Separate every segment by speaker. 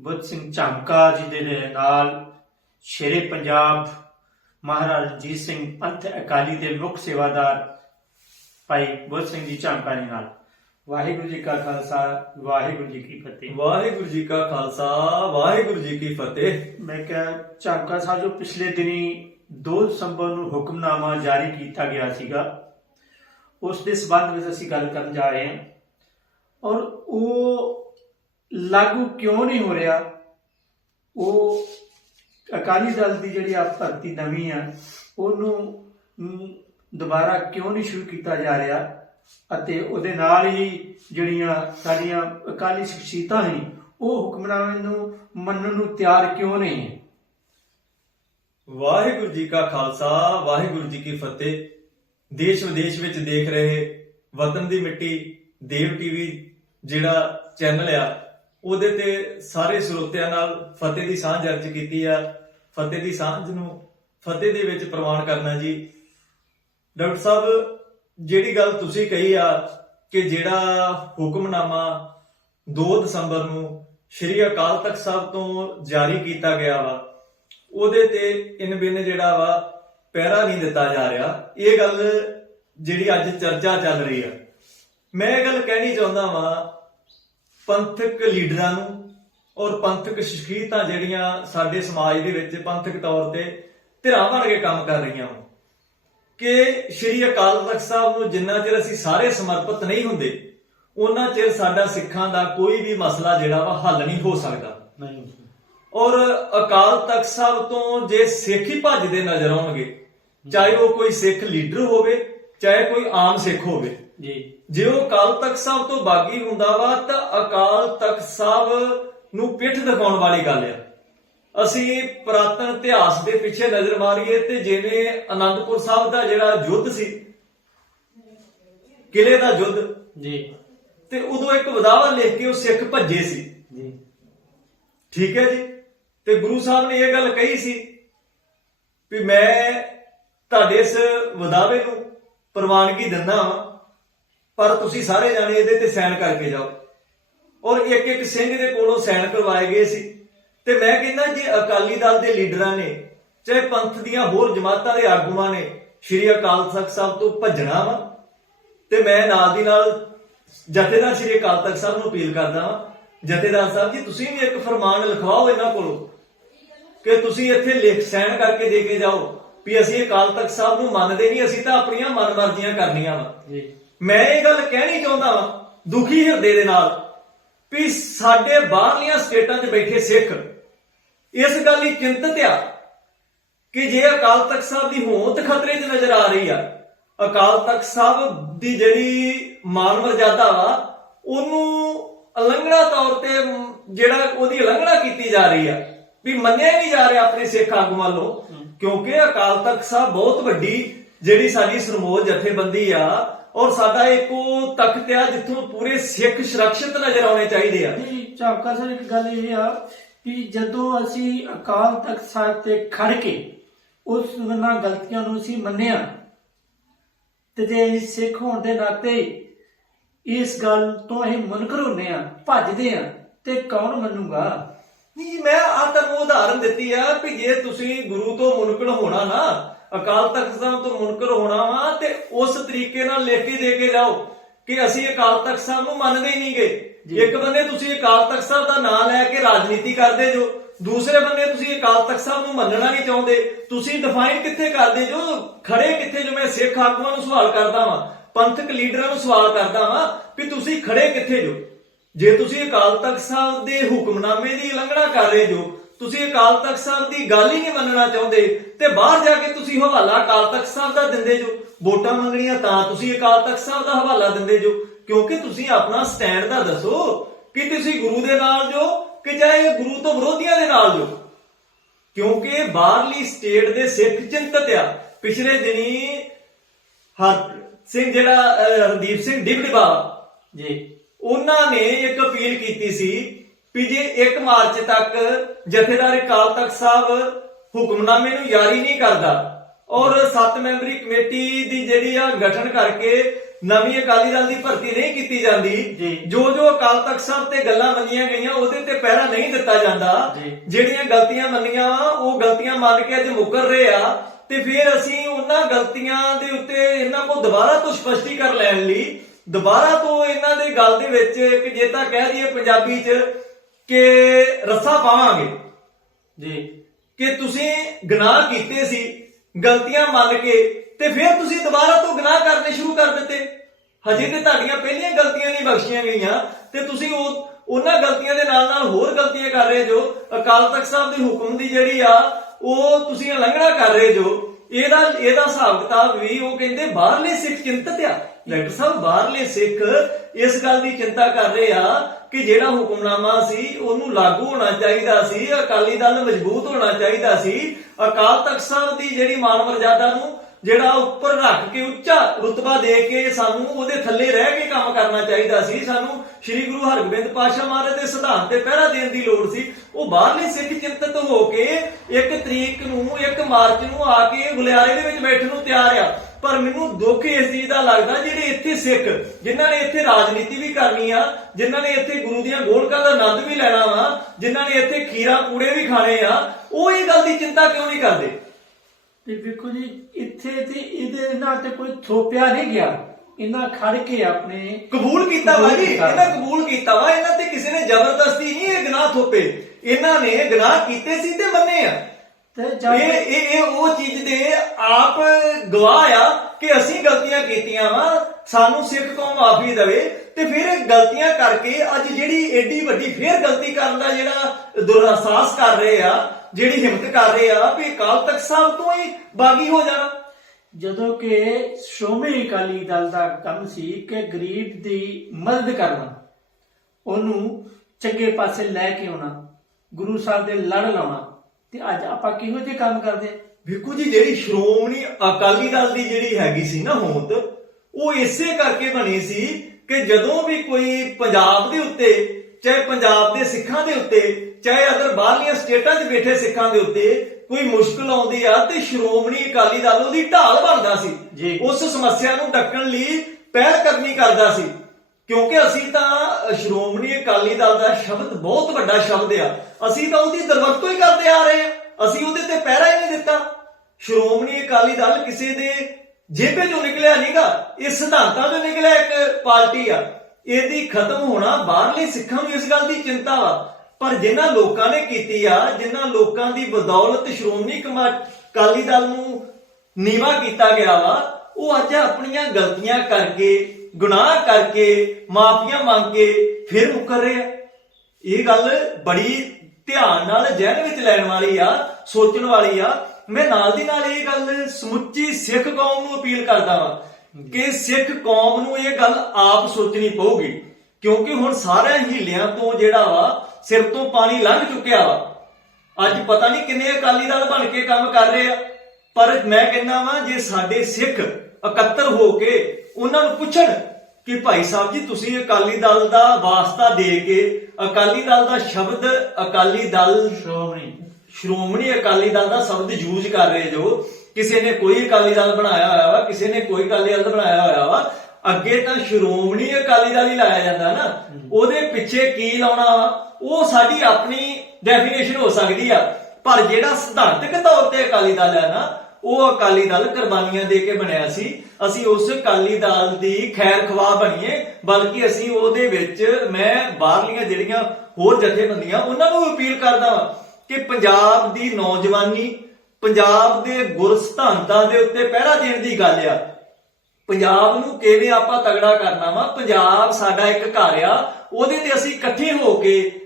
Speaker 1: ਬੁੱਧ ਸਿੰਘ ਝਾਂਕਾ ਜੀ ਦੇ ਨਾਲ ਸ਼ੇਰੇ ਪੰਜਾਬ ਮਹਾਰਾਜ ਰਣਜੀਤ ਸਿੰਘ ਪੰਥ ਅਕਾਲੀ ਦੇ ਮੁੱਖ ਸੇਵਾਦਾਰ ਭਾਈ ਬੁੱਧ ਸਿੰਘ ਜੀ ਝਾਂਕਾ ਜੀ ਨਾਲ। ਵਾਹਿਗੁਰੂ ਜੀ ਕਾ ਖਾਲਸਾ ਵਾਹਿਗੁਰੂ ਜੀ ਕੀ ਫਤਿਹ।
Speaker 2: ਵਾਹਿਗੁਰੂ ਜੀ ਕਾ ਖਾਲਸਾ ਵਾਹਿਗੁਰੂ ਜੀ ਕੀ ਫਤਿਹ।
Speaker 1: ਮੈਂ ਕਿਹਾ ਝਾਂਕਾ ਸਾਹਿਬ ਜੋ ਪਿਛਲੇ ਦਿਨੀ 2 ਦਸੰਬਰ ਨੂੰ ਹੁਕਮਨਾਮਾ ਜਾਰੀ ਕੀਤਾ ਗਿਆ ਸੀਗਾ ਉਸ ਦੇ ਸਬੰਧ ਵਿੱਚ ਅਸੀਂ ਗੱਲ ਕਰਨ ਜਾ ਰਹੇ ਹਾਂ। ਔਰ ਉਹ ਲਾਗੂ ਕਿਉਂ ਨਹੀਂ ਹੋ ਰਿਹਾ? ਉਹ ਅਕਾਲੀ ਦਲ ਦੀ ਜਿਹੜੀ ਆ ਭਰਤੀ ਨਵੀਂ ਆ, ਉਹਨੂੰ ਦੁਬਾਰਾ ਕਿਉਂ ਨਹੀਂ ਸ਼ੁਰੂ ਕੀਤਾ ਜਾ ਰਿਹਾ? ਅਤੇ ਉਹਦੇ ਨਾਲ ਹੀ ਜਿਹੜੀਆਂ ਸਾਡੀਆਂ ਅਕਾਲੀ ਸ਼ਖਸੀਅਤਾਂ ਨੇ, ਉਹ ਹੁਕਮਨਾਮੇ ਨੂੰ ਮੰਨਣ ਨੂੰ ਤਿਆਰ ਕਿਉਂ ਨਹੀਂ ਹੈ?
Speaker 2: ਵਾਹਿਗੁਰੂ ਜੀ ਕਾ ਖਾਲਸਾ, ਵਾਹਿਗੁਰੂ ਜੀ ਕੀ ਫਤਿਹ। ਦੇਸ਼ ਵਿਦੇਸ਼ ਵਿੱਚ ਦੇਖ ਰਹੇ ਵਤਨ ਦੀ ਮਿੱਟੀ ਦੇਵ ਟੀਵੀ ਜਿਹੜਾ ਚੈਨਲ ਆ ਉਹਦੇ ਤੇ ਸਾਰੇ ਸਰੋਤਿਆਂ ਨਾਲ ਫਤਿਹ ਦੀ ਸਾਂਝ ਅਰਜ ਕੀਤੀ ਆ। ਫਤਿਹ ਦੀ ਸਾਂਝ ਨੂੰ ਫਤਿਹ ਦੇ ਵਿੱਚ ਪ੍ਰਵਾਨ ਕਰਨਾ ਜੀ। ਡਾਕਟਰ ਸਾਹਿਬ, ਜਿਹੜੀ ਗੱਲ ਤੁਸੀਂ ਕਹੀ ਆ ਕਿ ਜਿਹੜਾ ਹੁਕਮਨਾਮਾ 2 ਦਸੰਬਰ ਨੂੰ ਸ਼੍ਰੀ ਅਕਾਲ ਤਖਤ ਸਾਹਿਬ ਤੋਂ ਜਾਰੀ ਕੀਤਾ ਗਿਆ ਵਾ, ਉਹਦੇ ਤੇ ਇਨ ਬਿਨ ਜਿਹੜਾ ਵਾ ਪਹਿਰਾ ਨਹੀਂ ਦਿੱਤਾ ਜਾ ਰਿਹਾ। ਇਹ ਗੱਲ ਜਿਹੜੀ ਅੱਜ ਚਰਚਾ ਚੱਲ ਰਹੀ ਆ। ਮੈਂ ਇਹ ਗੱਲ ਕਹਿਣੀ ਚਾਹੁੰਦਾ ਵਾਂ ਪੰਥਕ ਲੀਡਰਾਂ ਨੂੰ ਔਰ ਪੰਥਕ ਸ਼ਖਸੀਅਤਾਂ ਜਿਹੜੀਆਂ ਸਾਡੇ ਸਮਾਜ ਦੇ ਵਿੱਚ ਪੰਥਕ ਤੌਰ ਤੇ ਧਿਰਾਂ ਬਣ ਕੇ ਕੰਮ ਕਰ ਰਹੀਆਂ ਵਾ। ਕਿ ਸ਼੍ਰੀ ਅਕਾਲ ਤਖਤ ਸਾਹਿਬ ਨੂੰ ਜਿੰਨਾ ਚਿਰ ਅਸੀਂ ਸਾਰੇ ਸਮਰਪਿਤ ਨਹੀਂ ਹੁੰਦੇ ਉਹਨਾਂ ਚਿਰ ਸਾਡਾ ਸਿੱਖਾਂ ਦਾ ਕੋਈ ਵੀ ਮਸਲਾ ਜਿਹੜਾ ਵਾ ਹੱਲ ਨਹੀਂ ਹੋ ਸਕਦਾ।
Speaker 1: ਨਹੀਂ
Speaker 2: ਔਰ ਅਕਾਲ ਤਖਤ ਸਾਹਿਬ ਤੋਂ ਜੇ ਸਿੱਖ ਹੀ ਭੱਜਦੇ ਨਜ਼ਰ ਆਉਣਗੇ ਚਾਹੇ ਉਹ ਕੋਈ ਸਿੱਖ ਲੀਡਰ ਹੋਵੇ ਚਾਹੇ ਕੋਈ ਆਮ ਸਿੱਖ ਹੋਵੇ
Speaker 1: ਜੀ।
Speaker 2: ਜੇ ਉਹ ਅਕਾਲ ਤਖਤ ਸਾਹਿਬ ਤੋਂ ਬਾਗੀ ਹੁੰਦਾ ਵਾ ਤਾਂ ਅਕਾਲ ਤਖਤ ਸਾਹਿਬ ਨੂੰ ਪਿੱਠ ਦਿਖਾਉਣ ਵਾਲੀ ਗੱਲ ਆ। ਅਸੀਂ ਪ੍ਰਾਤਨ ਇਤਿਹਾਸ ਦੇ ਪਿੱਛੇ ਨਜ਼ਰ ਮਾਰੀਏ ਤੇ ਜਿਵੇਂ ਅਨੰਦਪੁਰ ਸਾਹਿਬ ਦਾ ਜਿਹੜਾ ਯੁੱਧ ਸੀ ਕਿਲੇ ਦਾ ਯੁੱਧ
Speaker 1: ਜੀ।
Speaker 2: ਤੇ ਉਦੋਂ ਇੱਕ ਵਿਦਾਵਾ ਲਿਖ ਕੇ ਉਹ ਸਿੱਖ ਭੱਜੇ ਸੀ।
Speaker 1: ਜੀ।
Speaker 2: ਠੀਕ ਹੈ ਜੀ? ਤੇ ਗੁਰੂ ਸਾਹਿਬ ਨੇ ਇਹ ਗੱਲ ਕਹੀ ਸੀ ਵੀ ਮੈਂ ਤੁਹਾਡੇ ਇਸ ਵਿਦਾਵੇ ਨੂੰ ਪ੍ਰਵਾਨਗੀ ਦਿੰਦਾ ਹਾਂ ਪਰ ਤੁਸੀਂ ਸਾਰੇ ਜਾਣੇ ਇਹਦੇ ਤੇ ਸਾਈਨ ਕਰਕੇ ਜਾਓ। ਔਰ ਇੱਕ ਇੱਕ ਸਿੰਘ ਦੇ ਕੋਲੋਂ ਸਾਈਨ ਕਰਵਾਏ ਗਏ ਸੀ। ਤੇ ਮੈਂ ਕਹਿੰਦਾ ਜੇ, ਅਕਾਲੀ ਦਲ ਦੇ ਲੀਡਰਾਂ ਨੇ, ਚਾਹੇ ਪੰਥ ਦੀਆਂ ਹੋਰ ਜਮਾਤਾਂ ਦੇ ਆਗੂਆਂ ਨੇ, ਸ਼੍ਰੀ ਅਕਾਲ ਤਖਤ ਸਾਹਿਬ ਤੋਂ ਭੱਜਣਾ ਵਾ। ਤੇ ਮੈਂ ਨਾਲ ਦੀ ਨਾਲ ਜਥੇਦਾਰ ਸ਼੍ਰੀ ਅਕਾਲ ਤਖਤ ਸਾਹਿਬ ਨੂੰ ਅਪੀਲ ਕਰਦਾ ਹਾਂ ਜਥੇਦਾਰ ਸਾਹਿਬ ਜੀ, ਤੁਸੀਂ ਵੀ ਇੱਕ ਫਰਮਾਨ ਲਿਖਵਾਓ ਇਹਨਾਂ ਕੋਲੋਂ ਕਿ ਤੁਸੀਂ ਇੱਥੇ ਲਿਖ ਸਾਈਨ ਕਰਕੇ ਦੇ ਕੇ ਜਾਓ ਵੀ ਅਸੀਂ ਅਕਾਲ ਤਖਤ ਸਾਹਿਬ ਨੂੰ ਮੰਨਦੇ ਨਹੀਂ, ਅਸੀਂ ਤਾਂ ਆਪਣੀਆਂ ਮਨਮਰਜ਼ੀਆਂ ਕਰਨੀਆਂ ਵਾ।
Speaker 1: ਜੀ।
Speaker 2: ਮੈਂ ਇਹ ਗੱਲ ਕਹਿਣੀ ਚਾਹੁੰਦਾ ਵਾਂ ਦੁਖੀ ਹਿਰਦੇ ਦੇ ਨਾਲ ਵੀ ਸਾਡੇ ਬਾਹਰਲੀਆਂ ਸਟੇਟਾਂ 'ਚ ਬੈਠੇ ਸਿੱਖ ਇਸ ਗੱਲ ਦੀ ਚਿੰਤਤ ਆ ਕਿ ਜੇ ਅਕਾਲ ਤਖਤ ਸਾਹਿਬ ਦੀ ਹੋਂਦ ਖਤਰੇ 'ਚ ਨਜ਼ਰ ਆ ਰਹੀ ਆ ਅਕਾਲ ਤਖਤ ਸਾਹਿਬ ਦੀ ਜਿਹੜੀ ਮਾਨ ਮਰਜ਼ਾਦਾ ਵਾ ਉਹਨੂੰ ਉਲੰਘਣਾ ਤੌਰ ਤੇ ਜਿਹੜਾ ਉਹਦੀ ਉਲੰਘਣਾ ਕੀਤੀ ਜਾ ਰਹੀ ਆ ਵੀ ਮੰਨਿਆ ਹੀ ਨਹੀਂ ਜਾ ਰਿਹਾ ਆਪਣੇ ਸਿੱਖ ਆਗੂਆਂ ਵੱਲੋਂ ਕਿਉਂਕਿ ਅਕਾਲ ਤਖਤ ਸਾਹਿਬ ਬਹੁਤ ਵੱਡੀ ਜਿਹੜੀ ਸਾਡੀ ਸਰਮੋਜ ਜਥੇਬੰਦੀ ਆ ਔਰ ਸਾਡਾ ਇੱਕ ਤਖਤ ਆ ਜਿੱਥੋਂ ਪੂਰੇ ਸਿੱਖ ਸੁਰੱਖਿਅਤ ਨਜ਼ਰ ਆਉਣੇ ਚਾਹੀਦੇ ਆ।
Speaker 1: ਜੀ ਚੌਕਾ ਸਰ ਇੱਕ ਗੱਲ ਇਹ ਆ ਕਿ ਜਦੋਂ ਅਸੀਂ ਅਕਾਲ ਤਖਤ ਸਾਹਿਬ ਤੇ ਖੜ ਕੇ ਉਸ ਉਹਨਾਂ ਗਲਤੀਆਂ ਨੂੰ ਅਸੀਂ ਮੰਨਿਆ ਤੇ ਜੇ ਅਸੀਂ ਸਿੱਖ ਹੋਣ ਦੇ ਨਾਤੇ ਇਸ ਗੱਲ ਤੋਂ ਅਸੀਂ ਮੁਨਕਰ ਹੁੰਦੇ ਆ ਭੱਜਦੇ ਆ ਤੇ ਕੌਣ ਮੰਨੂਗਾ?
Speaker 2: ਨਹੀਂ ਮੈਂ ਆ ਤੁਹਾਨੂੰ ਉਦਾਹਰਨ ਦਿੱਤੀ ਆ ਵੀ ਜੇ ਤੁਸੀਂ ਗੁਰੂ ਤੋਂ ਮੁਨਕਰ ਹੋਣਾ ਨਾ ਅਕਾਲ ਤਖਤ ਸਾਹਿਬ ਤੋਂ ਮੁਨਕਰ ਹੋਣਾ ਵਾ ਤੇ ਉਸ ਤਰੀਕੇ ਨਾਲ ਲਿਖ ਕੇ ਦੇ ਕੇ ਜਾਓ ਕਿ ਅਸੀਂ ਅਕਾਲ ਤਖਤ ਸਾਹਿਬ ਨੂੰ ਮੰਨਦੇ ਹੀ ਨਹੀਂਗੇ। ਇੱਕ ਬੰਦੇ ਤੁਸੀਂ ਅਕਾਲ ਤਖਤ ਸਾਹਿਬ ਦਾ ਨਾਮ ਲੈ ਕੇ ਰਾਜਨੀਤੀ ਕਰਦੇ ਜੋ ਦੂਸਰੇ ਬੰਦੇ ਤੁਸੀਂ ਅਕਾਲ ਤਖਤ ਸਾਹਿਬ ਨੂੰ ਮੰਨਣਾ ਨਹੀਂ ਚਾਹੁੰਦੇ। ਤੁਸੀਂ ਡਿਫਾਈਨ ਕਿੱਥੇ ਕਰਦੇ ਜੋ ਖੜੇ ਕਿੱਥੇ ਜੋ ਮੈਂ ਸਿੱਖ ਆਗੂਆਂ ਨੂੰ ਸਵਾਲ ਕਰਦਾ ਵਾਂ ਪੰਥਕ ਲੀਡਰਾਂ ਨੂੰ ਸਵਾਲ ਕਰਦਾ ਵਾਂ ਵੀ ਤੁਸੀਂ ਖੜੇ ਕਿੱਥੇ ਜੋ। ਜੇ ਤੁਸੀਂ ਅਕਾਲ ਤਖਤ ਸਾਹਿਬ ਦੇ ਹੁਕਮਨਾਮੇ ਦੀ ਉਲੰਘਣਾ ਕਰ ਰਹੇ ਜੋ ਤੁਸੀਂ ਅਕਾਲ ਤਖਤ ਸਾਹਿਬ ਦੀ ਗੱਲ ਹੀ ਨਹੀਂ ਮੰਨਣਾ ਚਾਹੁੰਦੇ ਤੇ ਬਾਹਰ ਜਾ ਕੇ ਤੁਸੀਂ ਹਵਾਲਾ ਅਕਾਲ ਤਖਤ ਸਾਹਿਬ ਦਾ ਦਿੰਦੇ ਜੋ। ਵੋਟਾਂ ਮੰਗਣੀਆਂ ਤਾਂ ਤੁਸੀਂ ਅਕਾਲ ਤਖਤ ਸਾਹਿਬ ਦਾ ਹਵਾਲਾ ਦਿੰਦੇ ਜੋ। ਕਿਉਂਕਿ ਤੁਸੀਂ ਆਪਣਾ ਸਟੈਂਡ ਦਾ ਦੱਸੋ ਕਿ ਤੁਸੀਂ ਗੁਰੂ ਦੇ ਨਾਲ ਜੋ ਕਿ ਚਾਹੇ ਗੁਰੂ ਤੋਂ ਵਿਰੋਧੀਆਂ ਦੇ ਨਾਲ ਜੋ। ਕਿਉਂਕਿ ਬਾਹਰਲੀ ਸਟੇਟ ਦੇ ਸਿੱਖ ਚਿੰਤਤ ਆ। ਪਿਛਲੇ ਦਿਨੀ ਹਰ ਸਿੰਘ ਜਿਹੜਾ ਰਣਦੀਪ ਸਿੰਘ ਡਿਬਡਿਬਾ
Speaker 1: ਜੀ।
Speaker 2: ਉਹਨਾਂ ਨੇ ਇੱਕ ਅਪੀਲ ਕੀਤੀ ਸੀ ਵੀ ਜੇ 1 ਮਾਰਚ ਤੱਕ ਜਥੇਦਾਰ ਅਕਾਲ ਤਖਤ ਸਾਹਿਬ ਹੁਕਮਨਾਮੇ ਨੂੰ ਜਾਰੀ ਨਹੀਂ ਕਰਦਾ ਔਰ 7 ਮੈਂਬਰੀ ਕਮੇਟੀ ਦੀ ਜਿਹੜੀ ਆ ਗਠਨ ਕਰਕੇ ਨਵੀਂ ਅਕਾਲੀ ਦਲ ਦੀ ਭਰਤੀ ਨਹੀਂ ਕੀਤੀ ਜਾਂਦੀ
Speaker 1: ਜੀ।
Speaker 2: ਜੋ ਅਕਾਲ ਤਖਤ ਸਾਹਿਬ ਤੇ ਗੱਲਾਂ ਮੰਨੀਆਂ ਗਈਆਂ ਉਹਦੇ ਤੇ ਪਹਿਰਾ ਨਹੀਂ ਦਿੱਤਾ ਜਾਂਦਾ। ਜਿਹੜੀਆਂ ਗਲਤੀਆਂ ਮੰਨੀਆਂ ਉਹ ਗਲਤੀਆਂ ਮੰਨ ਕੇ ਅੱਜ ਮੁਕਰ ਰਹੇ ਆ ਤੇ ਫਿਰ ਅਸੀਂ ਉਹਨਾਂ ਗਲਤੀਆਂ ਦੇ ਉੱਤੇ ਇਹਨਾਂ ਕੋਲ ਦੁਬਾਰਾ ਤੋਂ ਸਪਸ਼ਟੀਕਰਨ ਲੈਣ ਲਈ ਦੁਬਾਰਾ ਤੋਂ ਇਹਨਾਂ ਦੇ ਗੱਲ ਦੇ ਵਿੱਚ ਇੱਕ ਜੇ ਤਾਂ ਕਹਿ ਦਈਏ ਪੰਜਾਬੀ 'ਚ ਕਿ ਰੱਸਾ ਪਾਵਾਂਗੇ।
Speaker 1: ਜੀ।
Speaker 2: ਕਿ ਤੁਸੀਂ ਗੁਨਾਹ ਕੀਤੇ ਸੀ ਗਲਤੀਆਂ ਮੰਨ ਕੇ ਤੇ ਫਿਰ ਤੁਸੀਂ ਦੁਬਾਰਾ ਤੋਂ ਗੁਨਾਹ ਕਰਨੇ ਸ਼ੁਰੂ ਕਰ ਦਿੱਤੇ। ਹਜੇ ਤੇ ਤੁਹਾਡੀਆਂ ਪਹਿਲੀਆਂ ਗਲਤੀਆਂ ਨਹੀਂ ਬਖਸ਼ੀਆਂ ਗਈਆਂ ਤੇ ਤੁਸੀਂ ਉਹ ਉਹਨਾਂ ਗਲਤੀਆਂ ਦੇ ਨਾਲ ਨਾਲ ਹੋਰ ਗਲਤੀਆਂ ਕਰ ਰਹੇ ਜੋ ਅਕਾਲ ਤਖਤ ਸਾਹਿਬ ਦੇ ਹੁਕਮ ਦੀ ਜਿਹੜੀ ਆ ਉਹ ਤੁਸੀਂ ਉਲੰਘਣਾ ਕਰ ਰਹੇ ਜੋ ਇਹਦਾ ਇਹਦਾ ਹਿਸਾਬ ਕਿਤਾਬ ਵੀ ਉਹ ਕਹਿੰਦੇ ਬਾਹਰਲੇ ਸਿੱਖ ਚਿੰਤਤ ਆ। ਡਾਕਟਰ ਸਾਹਿਬ ਬਾਹਰਲੇ ਸਿੱਖ ਇਸ ਗੱਲ ਦੀ ਚਿੰਤਾ ਕਰ ਰਹੇ ਆ ਕਿ ਜਿਹੜਾ ਹੁਕਮਨਾਮਾ ਸੀ, ਉਹਨੂੰ ਲਾਗੂ ਹੋਣਾ ਚਾਹੀਦਾ ਸੀ, ਅਕਾਲੀ ਦਲ ਮਜ਼ਬੂਤ ਹੋਣਾ ਚਾਹੀਦਾ ਸੀ, ਅਕਾਲ ਤਖਤ ਸਾਹਿਬ ਦੀ ਜਿਹੜੀ ਮਾਨਵਰਜ਼ਾਦਾ ਨੂੰ ਜਿਹੜਾ ਉੱਪਰ ਰੱਖ ਕੇ ਉੱਚਾ ਰੁਤਬਾ ਦੇ ਕੇ ਸਾਨੂੰ ਉਹਦੇ ਥੱਲੇ ਰਹਿ ਕੇ ਕੰਮ ਕਰਨਾ ਚਾਹੀਦਾ ਸੀ। ਸਾਨੂੰ ਸ੍ਰੀ ਗੁਰੂ ਹਰਗੋਬਿੰਦ ਪਾਤਸ਼ਾਹ ਮਹਾਰਾਜ ਦੇ ਸਿਧਾਂਤ ਤੇ ਪਹਿਰਾ ਦੇਣ ਦੀ ਲੋੜ ਸੀ। ਉਹ ਬਾਹਰਲੇ ਸਿੱਖ ਚਿੰਤਤ ਹੋ ਕੇ ਇੱਕ ਤਰੀਕ ਨੂੰ, ਇੱਕ ਮਾਰਚ ਨੂੰ ਆ ਕੇ ਗੁਲਿਆਰੇ ਦੇ ਵਿੱਚ ਬੈਠਣ ਨੂੰ ਤਿਆਰ ਆ। ਪਰ ਮੈਨੂੰ ਦੁੱਖ ਇਸ ਚੀਜ਼ ਦਾ ਲੱਗਦਾ ਜਿਹੜੇ ਇੱਥੇ ਸਿੱਖ, ਜਿਨ੍ਹਾਂ ਨੇ ਇੱਥੇ ਰਾਜਨੀਤੀ ਵੀ ਕਰਨੀ ਆ, ਜਿਨ੍ਹਾਂ ਨੇ ਇੱਥੇ ਗੁਰੂ ਦੀਆਂ ਗੋਲਕਾਂ ਦਾ ਆਨੰਦ ਵੀ ਲੈਣਾ ਵਾ, ਜਿਨ੍ਹਾਂ ਨੇ ਇੱਥੇ ਖੀਰਾ ਕੂੜੇ ਵੀ ਖਾਣੇ ਆ, ਉਹ ਇਹ ਗੱਲ ਦੀ ਚਿੰਤਾ ਕਿਉਂ ਨਹੀਂ ਕਰਦੇ?
Speaker 1: ਤੇ ਵੇਖੋ ਜੀ ਇੱਥੇ ਤੇ ਇਹਦੇ ਨਾਲ ਤੇ ਕੋਈ ਥੋਪਿਆ ਨਹੀਂ ਗਿਆ। ਇਹਨਾਂ ਖੜ ਕੇ ਆਪਣੇ
Speaker 2: ਕਬੂਲ ਕੀਤਾ ਵਾ ਜੀ। ਇਹਨਾਂ ਕਬੂਲ ਕੀਤਾ ਵਾ ਇਹਨਾਂ ਤੇ ਕਿਸੇ ਨੇ ਜ਼ਬਰਦਸਤੀ ਨਹੀਂ ਇਹ ਗੁਨਾਹ ਥੋਪੇ। ਇਹਨਾਂ ਨੇ ਗੁਨਾਹ ਕੀਤੇ ਸੀ ਤੇ ਮੰਨੇ ਆ।
Speaker 1: ਤੇ
Speaker 2: ਇਹ ਇਹ ਇਹ ਉਹ ਚੀਜ਼ ਦੇ ਆਪ ਗਵਾਹ ਆ ਕਿ ਅਸੀਂ ਗਲਤੀਆਂ ਕੀਤੀਆਂ ਵਾ ਸਾਨੂੰ ਸਿੱਖ ਕੌਮ ਮਾਫੀ ਦੇਵੇ ਤੇ ਫਿਰ ਇਹ ਗਲਤੀਆਂ ਕਰਕੇ ਅੱਜ ਜਿਹੜੀ ਏਡੀ ਵੱਡੀ ਫੇਰ ਗਲਤੀ ਕਰਨ ਦਾ ਜਿਹੜਾ ਦੁਰਹਸਾਸ ਕਰ ਰਹੇ ਆ ਜਿਹੜੀ ਹਿੰਮਤ ਕਰ ਰਹੇ ਆ ਵੀ ਅਕਾਲ ਤਖਤ ਸਾਹਿਬ ਤੋਂ ਹੀ ਬਾਗੀ ਹੋ ਜਾਣਾ
Speaker 1: ਜਦੋਂ ਕਿ ਸ਼੍ਰੋਮਣੀ ਅਕਾਲੀ ਦਲ ਦਾ ਕੰਮ ਸੀ ਕਿ ਗਰੀਬ ਦੀ ਮਦਦ ਕਰਨਾ ਉਹਨੂੰ ਚੰਗੇ ਪਾਸੇ ਲੈ ਕੇ ਆਉਣਾ ਗੁਰੂ ਸਾਹਿਬ ਦੇ ਲੜ ਲਾਉਣਾ ਤੇ ਅੱਜ ਆਪਾਂ ਕਿਹੋ ਜਿਹੇ ਕੰਮ ਕਰਦੇ?
Speaker 2: ਵੇਖੋ ਜੀ ਜਿਹੜੀ ਸ਼੍ਰੋਮਣੀ ਅਕਾਲੀ ਦਲ ਦੀ ਜਿਹੜੀ ਹੈਗੀ ਸੀ ਨਾ ਹੋਂਦ ਉਹ ਇਸੇ ਕਰਕੇ ਬਣੀ ਸੀ ਕਿ ਜਦੋਂ ਵੀ ਕੋਈ ਪੰਜਾਬ ਦੇ ਉੱਤੇ ਚਾਹੇ ਪੰਜਾਬ ਦੇ ਸਿੱਖਾਂ ਦੇ ਉੱਤੇ ਚਾਹੇ ਅਗਰ ਬਾਹਰਲੀਆਂ ਸਟੇਟਾਂ 'ਚ ਬੈਠੇ ਸਿੱਖਾਂ ਦੇ ਉੱਤੇ ਕੋਈ ਮੁਸ਼ਕਲ ਆਉਂਦੀ ਆ ਤੇ ਸ਼੍ਰੋਮਣੀ ਅਕਾਲੀ ਦਲ ਉਹਦੀ ਢਾਲ ਬਣਦਾ ਸੀ। ਉਸ ਸਮੱਸਿਆ ਨੂੰ ਡੱਕਣ ਲਈ ਪਹਿਲ ਕਰਨੀ ਕਰਦਾ ਸੀ। ਕਿਉਂਕਿ ਅਸੀਂ ਤਾਂ ਸ਼੍ਰੋਮਣੀ ਅਕਾਲੀ ਦਲ ਦਾ ਸ਼ਬਦ ਬਹੁਤ ਵੱਡਾ ਸ਼ਬਦ ਆ। ਅਸੀਂ ਤਾਂ ਉਹਦੀ ਦਰਵਰਤੋਂ ਹੀ ਕਰਦੇ ਆ ਰਹੇ ਆ। ਅਸੀਂ ਉਹਦੇ ਤੇ ਪਹਿਰਾ ਹੀ ਨਹੀਂ ਦਿੱਤਾ। ਸ਼੍ਰੋਮਣੀ ਅਕਾਲੀ ਦਲ ਕਿਸੇ ਦੇ ਜੇਬੇ ਚੋਂ ਨਿਕਲਿਆ ਨਹੀਂਗਾ ਇਹ ਸਿਧਾਂਤਾਂ ਚੋਂ ਨਿਕਲਿਆ ਇੱਕ ਪਾਰਟੀ ਆ। ਇਹਦੀ ਖਤਮ ਹੋਣਾ ਬਾਹਰਲੇ ਸਿੱਖਾਂ ਨੂੰ ਇਸ ਗੱਲ ਦੀ ਚਿੰਤਾ ਵਾ। ਪਰ ਜਿਨ੍ਹਾਂ ਲੋਕਾਂ ਨੇ ਕੀਤੀ ਆ, ਜਿਨ੍ਹਾਂ ਲੋਕਾਂ ਦੀ ਬਦੌਲਤ ਸ਼੍ਰੋਮਣੀ ਕਮਾ- ਅਕਾਲੀ ਦਲ ਨੂੰ ਨੀਵਾ ਕੀਤਾ ਗਿਆ ਵਾ, ਉਹ ਅੱਜ ਆਪਣੀਆਂ ਗਲਤੀਆਂ ਕਰਕੇ, ਗੁਨਾਹ ਕਰਕੇ, ਮਾਫੀਆਂ ਮੰਗ ਕੇ ਫਿਰ ਮੁਕਰ ਰਹੇ ਆ। ਇਹ ਗੱਲ ਬੜੀ ਧਿਆਨ ਨਾਲ ਜ਼ਿਹਨ ਵਿੱਚ ਲੈਣ ਵਾਲੀ ਆ, ਸੋਚਣ ਵਾਲੀ ਆ। ਮੈਂ ਨਾਲ ਦੀ ਨਾਲ ਇਹ ਗੱਲ ਸਮੁੱਚੀ ਸਿੱਖ ਕੌਮ ਨੂੰ ਅਪੀਲ ਕਰਦਾ ਵਾਂ ਕਿ ਸਿੱਖ ਕੌਮ ਨੂੰ ਇਹ ਗੱਲ ਆਪ ਸੋਚਣੀ ਪਊਗੀ ਕਿਉਂਕਿ ਹੁਣ ਸਾਰਿਆਂ ਹੀਲਿਆਂ ਤੋਂ ਜਿਹੜਾ ਵਾ ਸਿਰ ਤੋਂ ਪਾਣੀ ਲੰਘ ਚੁੱਕਿਆ ਵਾ। ਅੱਜ ਪਤਾ ਨਹੀਂ ਕਿੰਨੇ ਅਕਾਲੀ ਦਲ ਬਣ ਕੇ ਕੰਮ ਕਰ ਰਹੇ ਆ ਪਰ ਮੈਂ ਕਹਿੰਦਾ ਵਾਂ ਜੇ ਸਾਡੇ ਸਿੱਖ ਇਕੱਤਰ ਹੋ ਕੇ ਉਹਨਾਂ ਨੂੰ ਪੁੱਛਣ ਕਿ ਭਾਈ ਸਾਹਿਬ ਜੀ ਤੁਸੀਂ ਅਕਾਲੀ ਦਲ ਦਾ ਵਾਸਤਾ ਦੇ ਕੇ ਅਕਾਲੀ ਦਲ ਦਾ ਸ਼ਬਦ ਅਕਾਲੀ ਦਲ
Speaker 1: ਸ਼੍ਰੋਮਣੀ।
Speaker 2: ਸ਼੍ਰੋਮਣੀ ਅਕਾਲੀ ਦਲ ਦਾ ਸ਼ਬਦ ਯੂਜ਼ ਕਰ ਰਹੇ ਜੋ ਕਿਸੇ ਨੇ ਕੋਈ ਅਕਾਲੀ ਦਲ ਬਣਾਇਆ ਹੋਇਆ ਵਾ, ਕਿਸੇ ਨੇ ਕੋਈ ਅਕਾਲੀ ਦਲ ਬਣਾਇਆ ਹੋਇਆ ਵਾ, ਅੱਗੇ ਤਾਂ ਸ਼੍ਰੋਮਣੀ ਅਕਾਲੀ ਦਲ ਹੀ ਲਾਇਆ ਜਾਂਦਾ ਨਾ। ਉਹਦੇ ਪਿੱਛੇ ਕੀ ਲਾਉਣਾ ਉਹ ਸਾਡੀ ਆਪਣੀ ਡੈਫੀਨੇਸ਼ਨ ਹੋ ਸਕਦੀ ਆ। ਪਰ ਜਿਹੜਾ ਸਿਧਾਂਤਕ ਤੌਰ ਤੇ ਅਕਾਲੀ ਦਲ ਹੈ ਨਾ, ਉਹ ਅਕਾਲੀ ਦਲ ਕੁਰਬਾਨੀਆਂ ਦੇ ਕੇ ਬਣਿਆ ਸੀ। ਅਸੀਂ ਉਸ ਅਕਾਲੀ ਦਲ ਦੀ ਖੈਰ ਖਵਾ ਬਣੀਏ, ਬਲਕਿ ਅਸੀਂ ਉਹਦੇ ਵਿੱਚ ਮੈਂ ਬਾਹਰਲੀਆਂ ਜਿਹੜੀਆਂ ਹੋਰ ਜਥੇਬੰਦੀਆਂ, ਉਹਨਾਂ ਨੂੰ ਅਪੀਲ ਕਰਦਾ ਵਾਂ ਕਿ ਪੰਜਾਬ ਦੀ ਨੌਜਵਾਨੀ ਪੰਜਾਬ ਦੇ ਗੁਰ ਸਿਧਾਂਤਾਂ ਦੇ ਉੱਤੇ ਪਹਿਰਾ ਦੇਣ ਦੀ ਗੱਲ ਆ। ਪੰਜਾਬ ਨੂੰ ਕਿਵੇਂ ਆਪਾਂ ਤਗੜਾ ਕਰਨਾ ਵਾ? ਪੰਜਾਬ ਸਾਡਾ ਇੱਕ ਘਰ ਆ। ਉਹਦੇ ਤੇ ਅਸੀਂ ਇਕੱਠੇ ਹੋ ਕੇ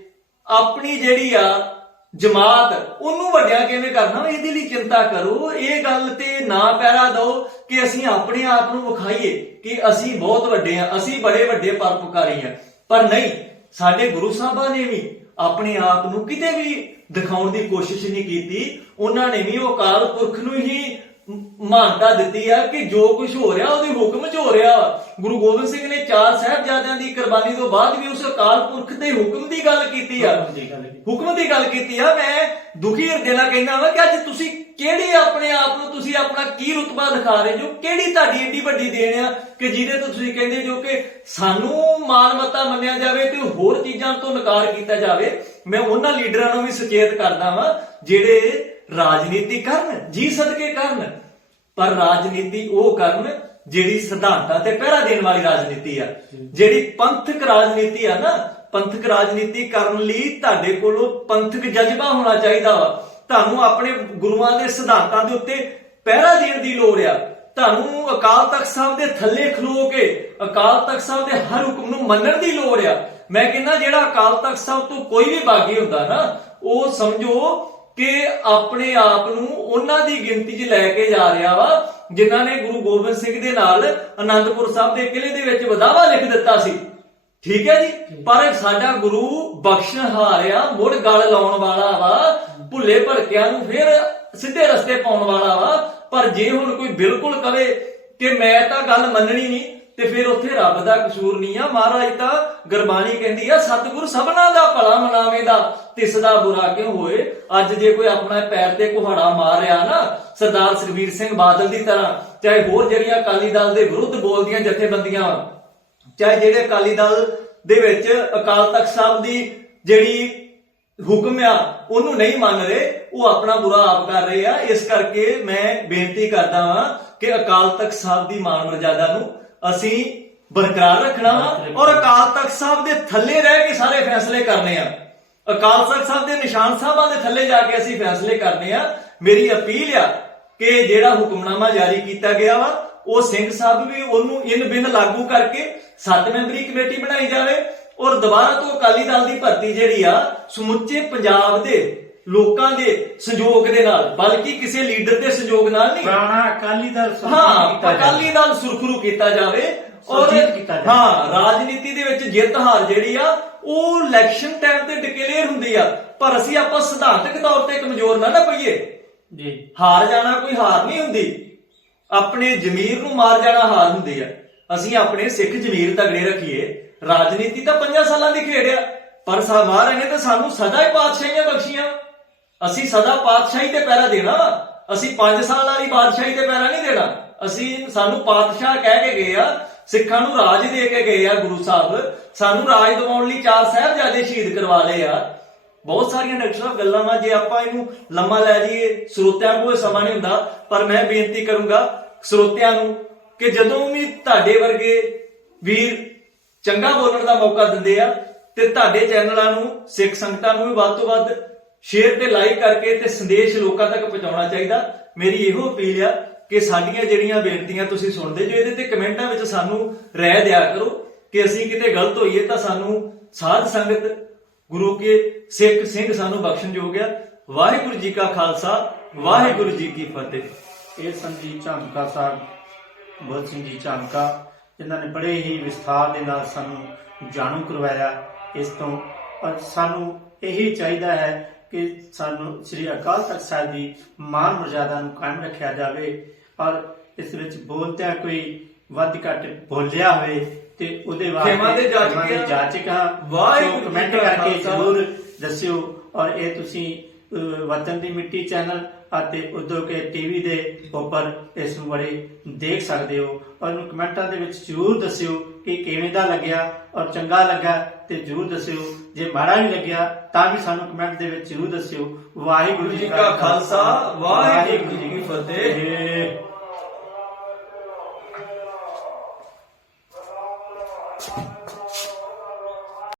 Speaker 2: ਆਪਣੀ ਜਿਹੜੀ ਆ ਜਮਾਤ ਉਹਨੂੰ ਵੱਡਿਆ ਕਿਵੇਂ ਕਰਨਾ ਵਾ, ਇਹਦੇ ਲਈ ਚਿੰਤਾ ਕਰੋ। ਇਹ ਗੱਲ ਤੇ ਨਾ ਪਹਿਰਾ ਦਿਓ ਕਿ ਅਸੀਂ ਆਪਣੇ ਆਪ ਨੂੰ ਵਿਖਾਈਏ ਕਿ ਅਸੀਂ ਬਹੁਤ ਵੱਡੇ ਆ। ਅਸੀਂ ਬੜੇ ਵੱਡੇ ਪਰਪਕਾਰੀ ਆ। ਪਰ ਨਹੀਂ ਸਾਡੇ ਗੁਰੂ ਸਾਹਿਬਾਂ ਨੇ ਵੀ ਆਪਣੇ ਆਪ ਨੂੰ ਕਿਤੇ ਵੀ ਦਿਖਾਉਣ ਦੀ ਕੋਸ਼ਿਸ਼ ਨਹੀਂ ਕੀਤੀ। ਉਹਨਾਂ ਨੇ ਵੀ ਉਹ ਅਕਾਲ ਪੁਰਖ ਨੂੰ ਹੀ ਮਾਨਤਾ ਦਿੱਤੀ ਆ ਕਿ ਜੋ ਕੁਝ ਹੋ ਰਿਹਾ ਉਹਦੇ ਹੁਕਮ 'ਚ ਹੋ ਰਿਹਾ। ਗੁਰੂ ਗੋਬਿੰਦ ਸਿੰਘ ਨੇ ਚਾਰ ਸਾਹਿਬਜ਼ਾਦਿਆਂ ਦੀ ਕੁਰਬਾਨੀ ਤੋਂ ਬਾਅਦ ਵੀ ਉਸ ਅਕਾਲ ਪੁਰਖ ਦੇ ਹੁਕਮ ਦੀ ਗੱਲ ਕੀਤੀ ਆ। ਹੁਕਮ ਦੀ ਗੱਲ ਕੀਤੀ ਆ ਮੈਂ ਦੁਖੀ ਹਿਰਦੇ ਨਾਲ ਕਹਿੰਦਾ ਵਾਂ ਕਿ ਅੱਜ ਤੁਸੀਂ ਕਿਹੜੇ ਆਪਣੇ ਆਪ ਨੂੰ ਤੁਸੀਂ ਆਪਣਾ ਕੀ ਰੁਤਬਾ ਦਿਖਾ ਰਹੇ ਜੋ ਕਿਹੜੀ ਤੁਹਾਡੀ ਏਡੀ ਵੱਡੀ ਦੇਣ ਆ ਕਿ ਜਿਹਦੇ ਤੋਂ ਤੁਸੀਂ ਕਹਿੰਦੇ ਜੋ ਕਿ ਸਾਨੂੰ ਮਾਨਮਤਾ ਮੰਨਿਆ ਜਾਵੇ ਤੇ ਹੋਰ ਚੀਜ਼ਾਂ ਤੋਂ ਨਕਾਰ ਕੀਤਾ ਜਾਵੇ ਮੈਂ ਉਹਨਾਂ ਲੀਡਰਾਂ ਨੂੰ ਵੀ ਸੁਚੇਤ ਕਰਦਾ ਵਾਂ ਜਿਹੜੇ ਰਾਜਨੀਤੀ ਕਰਨ, ਜੀ ਸਦਕੇ ਕਰਨ। ਪਰ ਰਾਜਨੀਤੀ ਉਹ ਕਰਨ ਜਿਹੜੀ ਸਿਧਾਂਤਾਂ ਤੇ ਪਹਿਰਾ ਦੇਣ ਵਾਲੀ ਰਾਜਨੀਤੀ ਆ। ਜਿਹੜੀ ਪੰਥਕ ਰਾਜਨੀਤੀ ਆ ਨਾ, ਪੰਥਕ ਰਾਜਨੀਤੀ ਕਰਨ ਲਈ ਤੁਹਾਡੇ ਕੋਲੋਂ ਪੰਥਕ ਜਜ਼ਬਾ ਹੋਣਾ ਚਾਹੀਦਾ ਵਾ। ਤੁਹਾਨੂੰ ਆਪਣੇ ਗੁਰੂਆਂ ਦੇ ਸਿਧਾਂਤਾਂ ਦੇ ਉੱਤੇ ਪਹਿਰਾ ਦੇਣ ਦੀ ਲੋੜ ਆ। ਤੁਹਾਨੂੰ ਅਕਾਲ ਤਖਤ ਸਾਹਿਬ ਦੇ ਥੱਲੇ ਖਲੋ ਕੇ, ਅਕਾਲ ਤਖਤ ਸਾਹਿਬ ਦੇ ਹਰ ਹੁਕਮ ਨੂੰ ਮੰਨਣ ਦੀ ਲੋੜ ਆ। ਮੈਂ ਕਹਿੰਦਾ ਜਿਹੜਾ ਅਕਾਲ ਤਖਤ ਸਾਹਿਬ ਤੋਂ ਕੋਈ ਵੀ ਬਾਗੀ ਹੁੰਦਾ ਨਾ, ਉਹ ਸਮਝੋ ਕਿ ਆਪਣੇ ਆਪ ਨੂੰ ਉਹਨਾਂ ਦੀ ਗਿਣਤੀ 'ਚ ਲੈ ਕੇ ਜਾ ਰਿਹਾ ਵਾ ਜਿਨ੍ਹਾਂ ਨੇ ਗੁਰੂ ਗੋਬਿੰਦ ਸਿੰਘ ਦੇ ਨਾਲ ਆਨੰਦਪੁਰ ਸਾਹਿਬ ਦੇ ਕਿਲੇ ਦੇ ਵਿੱਚ ਵਧਾਵਾ ਲਿਖ ਦਿੱਤਾ ਸੀ। ਠੀਕ ਹੈ ਜੀ? ਪਰ ਸਾਡਾ ਗੁਰੂ ਬਖਸ਼ਣ ਹਾਰਿਆ ਮੁੜ ਗਲ ਲਾਉਣ ਵਾਲਾ ਵਾ ਭੁੱਲੇ ਭਰਕਿਆਂ ਨੂੰ ਫਿਰ ਸਿੱਧੇ ਰਸਤੇ ਪਾਉਣ ਵਾਲਾ ਵਾ। ਪਰ ਜੇ ਹੁਣ ਕੋਈ ਬਿਲਕੁਲ ਕਵੇ ਕਿ ਮੈਂ ਤਾਂ ਗੱਲ ਮੰਨਣੀ ਨਹੀਂ ਤੇ ਫਿਰ ਉੱਥੇ ਰੱਬ ਦਾ ਕਸੂਰ ਨਹੀਂ ਆ। ਮਹਾਰਾਜ ਤਾਂ ਗੁਰਬਾਣੀ ਕਹਿੰਦੀ ਆ ਸਤਿਗੁਰ ਸਭਨਾ ਦਾ ਭਲਾ ਮਨਾਵੇ ਦਾ ਤਿਸ ਦਾ ਬੁਰਾ ਕਿਉਂ ਹੋਏ? ਅੱਜ ਜੇ ਕੋਈ ਆਪਣਾ ਪੈਰ ਤੇ ਕੁਹਾੜਾ ਮਾਰ ਰਿਹਾ ਨਾ ਸਰਦਾਰ ਸੁਖਬੀਰ ਸਿੰਘ ਬਾਦਲ ਦੀ ਤਰ੍ਹਾਂ ਚਾਹੇ ਹੋਰ ਜਿਹੜੀਆਂ ਅਕਾਲੀ ਦਲ ਦੇ ਵਿਰੁੱਧ ਬੋਲਦੀਆਂ ਜਥੇਬੰਦੀਆਂ ਚਾਹੇ ਜਿਹੜੇ ਅਕਾਲੀ ਦਲ ਦੇ ਵਿੱਚ ਅਕਾਲ ਤਖਤ ਸਾਹਿਬ ਦੀ ਜਿਹੜੀ ਹੁਕਮ ਆ ਉਹਨੂੰ ਨਹੀਂ ਮੰਨ ਰਹੇ ਉਹ ਆਪਣਾ ਬੁਰਾ ਆਪ ਕਰ ਰਹੇ ਆ। ਇਸ ਕਰਕੇ ਮੈਂ ਬੇਨਤੀ ਕਰਦਾ ਵਾਂ ਕਿ ਅਕਾਲ ਤਖਤ ਸਾਹਿਬ ਦੀ ਮਾਨ ਮਰਜ਼ਾਦਾ ਨੂੰ ਅਸੀਂ ਬਰਕਰਾਰ ਰੱਖਣਾ ਵਾ ਔਰ ਅਕਾਲ ਤਖਤ ਸਾਹਿਬ ਦੇ ਥੱਲੇ ਰਹਿ ਕੇ ਸਾਰੇ ਫੈਸਲੇ ਕਰਨੇ ਆ। ਅਕਾਲ ਤਖਤ ਸਾਹਿਬ ਦੇ ਨਿਸ਼ਾਨ ਸਾਹਿਬਾਂ ਦੇ ਥੱਲੇ ਜਾ ਕੇ ਅਸੀਂ ਫੈਸਲੇ ਕਰਨੇ ਆ। ਮੇਰੀ ਅਪੀਲ ਆ ਕਿ ਜਿਹੜਾ ਹੁਕਮਨਾਮਾ ਜਾਰੀ ਕੀਤਾ ਗਿਆ ਵਾ ਉਹ ਸਿੰਘ ਸਾਹਿਬ ਵੀ ਉਹਨੂੰ ਇਨ ਬਿਨ ਲਾਗੂ ਕਰਕੇ ਸੱਤ ਮੈਂਬਰੀ ਕਮੇਟੀ ਬਣਾਈ ਜਾਵੇ ਔਰ ਦੁਬਾਰਾ ਤੋਂ ਅਕਾਲੀ ਦਲ ਦੀ ਭਰਤੀ ਜਿਹੜੀ ਆ ਸਮੁੱਚੇ ਪੰਜਾਬ ਦੇ ਲੋਕਾਂ ਦੇ ਸਹਿਯੋਗ ਦੇ ਨਾਲ ਬਲਕਿ ਕਿਸੇ ਲੀਡਰ ਦੇ ਸਹਿਯੋਗ ਨਾਲ ਨਹੀਂ।
Speaker 1: ਪੁਰਾਣਾ ਅਕਾਲੀ ਦਲ
Speaker 2: ਹਾਂ। ਅਕਾਲੀ ਦਲ ਸੁਰਖਰੂ ਕੀਤਾ ਜਾਵੇ। ਔਰ
Speaker 1: ਸੁਰਜੀਤ ਕੀਤਾ।
Speaker 2: ਹਾਂ ਰਾਜਨੀਤੀ ਦੇ ਵਿੱਚ ਜਿੱਤ ਹਾਰ ਜਿਹੜੀ ਆ ਉਹ ਇਲੈਕਸ਼ਨ ਟਾਈਮ ਤੇ ਡਿਕਲੇਅਰ ਹੁੰਦੀ ਆ। ਪਰ ਅਸੀਂ ਆਪਾਂ ਸਿਧਾਂਤਕ ਤੌਰ ਤੇ ਕਮਜ਼ੋਰ ਨਾ ਨਾ ਪਈਏ
Speaker 1: ਜੀ।
Speaker 2: ਹਾਰ ਜਾਣਾ ਕੋਈ ਹਾਰ ਨਹੀਂ ਹੁੰਦੀ। ਆਪਣੇ ਜ਼ਮੀਰ ਨੂੰ ਮਾਰ ਜਾਣਾ ਹਾਰ ਹੁੰਦੀ ਆ। ਅਸੀਂ ਆਪਣੇ ਸਿੱਖ ਜ਼ਮੀਰ ਤਗੜੇ ਰੱਖੀਏ। ਰਾਜਨੀਤੀ ਤਾਂ 5 ਸਾਲਾਂ ਦੀ ਖੇਡ ਆ। ਪਰ ਸਾ ਮਹਾਰਾਜ ਨੇ ਤਾਂ ਸਾਨੂੰ ਸਦਾ ਹੀ ਪਾਤਸ਼ਾਹੀਆਂ ਬਖਸ਼ੀਆਂ। ਅਸੀਂ ਸਦਾ ਪਾਤਸ਼ਾਹੀ ਤੇ ਪਹਿਰਾ ਦੇਣਾ। ਅਸੀਂ 5 ਸਾਲ ਵਾਲੀ ਬਾਦਸ਼ਾਹੀ ਤੇ ਪਹਿਰਾ ਨਹੀਂ ਦੇਣਾ। ਅਸੀਂ ਸਾਨੂੰ ਪਾਤਸ਼ਾਹ ਕਹਿ ਕੇ ਗਏ ਆ ਸਿੱਖਾਂ ਨੂੰ ਰਾਜ ਦੇ ਕੇ ਗਏ ਆ ਗੁਰੂ ਸਾਹਿਬ। ਸਾਨੂੰ ਰਾਜ ਦਿਵਾਉਣ ਲਈ ਚਾਰ ਸਾਹਿਬਜ਼ਾਦੇ ਸ਼ਹੀਦ ਕਰਵਾ ਲਏ ਆ। ਬਹੁਤ ਸਾਰੀਆਂ ਡਾਕਟਰ ਸਾਹਿਬ ਗੱਲਾਂ ਵਾ, ਜੇ ਆਪਾਂ ਇਹਨੂੰ ਲੰਮਾ ਲੈ ਜਾਈਏ, ਸਰੋਤਿਆਂ ਕੋਲ ਸਮਾਂ ਨਹੀਂ ਹੁੰਦਾ, ਪਰ ਮੈਂ ਬੇਨਤੀ ਕਰੂੰਗਾ ਸਰੋਤਿਆਂ ਨੂੰ ਕਿ ਜਦੋਂ ਵੀ ਤੁਹਾਡੇ ਵਰਗੇ ਵੀਰ ਚੰਗਾ ਬੋਲਣ ਦਾ ਮੌਕਾ ਦਿੰਦੇ ਆ, ਤੇ ਤੁਹਾਡੇ ਚੈਨਲਾਂ ਨੂੰ, ਸਿੱਖ ਸੰਗਤਾਂ ਨੂੰ ਵੀ ਵੱਧ ਤੋਂ ਵੱਧ ਸ਼ੇਅਰ ਤੇ ਲਾਈਕ ਕਰਕੇ ਤੇ ਸੰਦੇਸ਼ ਲੋਕਾਂ ਤੱਕ ਪਹੁੰਚਾਉਣਾ ਚਾਹੀਦਾ। ਮੇਰੀ ਇਹੋ ਅਪੀਲ ਆ ਕਿ ਸਾਡੀਆਂ ਜਿਹੜੀਆਂ ਬੇਨਤੀਆਂ ਤੁਸੀਂ ਸੁਣਦੇ ਜੋ ਇਹਦੇ ਤੇ ਕਮੈਂਟਾਂ ਵਿੱਚ ਸਾਨੂੰ ਰਹਿ ਦਿਆ ਕਰੋ ਕਿ ਅਸੀਂ ਕਿਤੇ ਗਲਤ ਹੋਈਏ ਤਾਂ ਸਾਨੂੰ ਸਾਧ ਸੰਗਤ, ਗੁਰੂ ਕੇ ਸਿੱਖ ਸਿੰਘ ਸਾਨੂੰ ਬਖਸ਼ਣਯੋਗ ਆ। ਵਾਹਿਗੁਰੂ ਜੀ ਕਾ ਖਾਲਸਾ, ਵਾਹਿਗੁਰੂ ਜੀ ਕੀ ਫਤਿਹ।
Speaker 1: ਇਹ ਸੰਜੀਤ ਝਾਂਕਾ ਸਾਹਿਬ ਬਹੁਤ ਸਿੰਘ ਜੀ ਝਾਂਕਾ, ਜਿਨ੍ਹਾਂ ਨੇ ਬੜੇ ਹੀ ਵਿਸਥਾਰ ਦੇ ਨਾਲ ਸਾਨੂੰ ਜਾਣੂ ਕਰਵਾਇਆ। ਇਸ ਤੋਂ ਸਾਨੂੰ ਇਹੀ ਚਾਹੀਦਾ ਹੈ ਕਿ ਸਾਨੂੰ ਸ੍ਰੀ ਅਕਾਲ ਤਖਤ ਸਾਹਿਬ ਦੀ ਮਾਨ ਮਰਜ਼ਾਦਾ ਨੂੰ ਕਾਇਮ ਰੱਖਿਆ ਜਾਵੇ ਔਰ ਇਸ ਵਿੱਚ ਬੋਲਦਿਆਂ ਕੋਈ ਵੱਧ ਘੱਟ ਬੋਲਿਆ ਹੋਵੇ ਤੇ ਉਹਦੇ
Speaker 2: ਜਾਚਕ
Speaker 1: ਖਿਮਾ ਦੇ। ਜਾਚਕ
Speaker 2: ਵਾਹਿਗੁਰੂ
Speaker 1: ਕਮੈਂਟ ਕਰਕੇ। ਜ਼ਰੂਰ ਦੱਸਿਓ ਔਰ ਇਹ ਤੁਸੀਂ ਵਤਨ ਦੀ ਮਿੱਟੀ ਚੈਨਲ ਅਤੇ ਉਦੋਂ ਕੇ ਟੀਵੀ ਦੇ ਉੱਪਰ ਇਸ ਨੂੰ ਬੜੇ ਦੇਖ ਸਕਦੇ ਹੋ ਔਰ ਨੂੰ ਕਮੈਂਟਾਂ ਦੇ ਵਿੱਚ ਜ਼ਰੂਰ ਦੱਸਿਓ ਕਿ ਕਿਵੇਂ ਦਾ ਲੱਗਿਆ ਔਰ ਚੰਗਾ ਲੱਗਾ ਤੇ ਜ਼ਰੂਰ ਦੱਸਿਓ ਜੇ ਮਾੜਾ ਵੀ ਲੱਗਿਆ ਤਾਂ ਵੀ ਸਾਨੂੰ ਕਮੈਂਟ ਦੇ ਵਿੱਚ ਜ਼ਰੂਰ ਦੱਸਿਓ ਵਾਹਿਗੁਰੂ
Speaker 2: ਜੀ ਕਾ ਖਾਲਸਾ, ਵਾਹਿਗੁਰੂ ਜੀ ਕੀ ਫਤਿਹ।
Speaker 1: ਫਤਿਹ